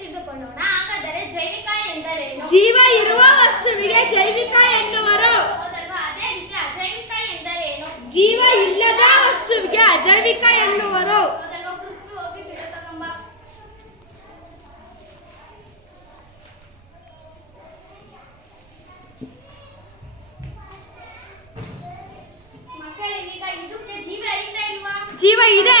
ತಿಳಿದುಕೊಳ್ಳೋಣ. ಹಾಗಾದರೆ ಜೈವಿಕ ಎಂದರೇನು? ಜೀವ ಇರುವ ವಸ್ತುವಿಗೆ ಜೈವಿಕ ಎನ್ನುವರು. ಹೌದಲ್ವಾ? ಅದೇ ರೀತಿ ಅಜೈವಿಕ ಎಂದರೇನು? ಜೀವ ಇಲ್ಲದ ವಸ್ತುವಿಗೆ ಅಜೈವಿಕ ಎನ್ನುವರು. ಹೌದಲ್ವಾ? ಪೃಥ್ವಿ ಹೋಗಿ ಗಿಡ ತಗೊಂಬ. ಮಕ್ಕಳೇ ಈಗ ಇದಕ್ಕೆ ಜೀವ ಇಲ್ವಾ? ಜೀವ ಇದೆ.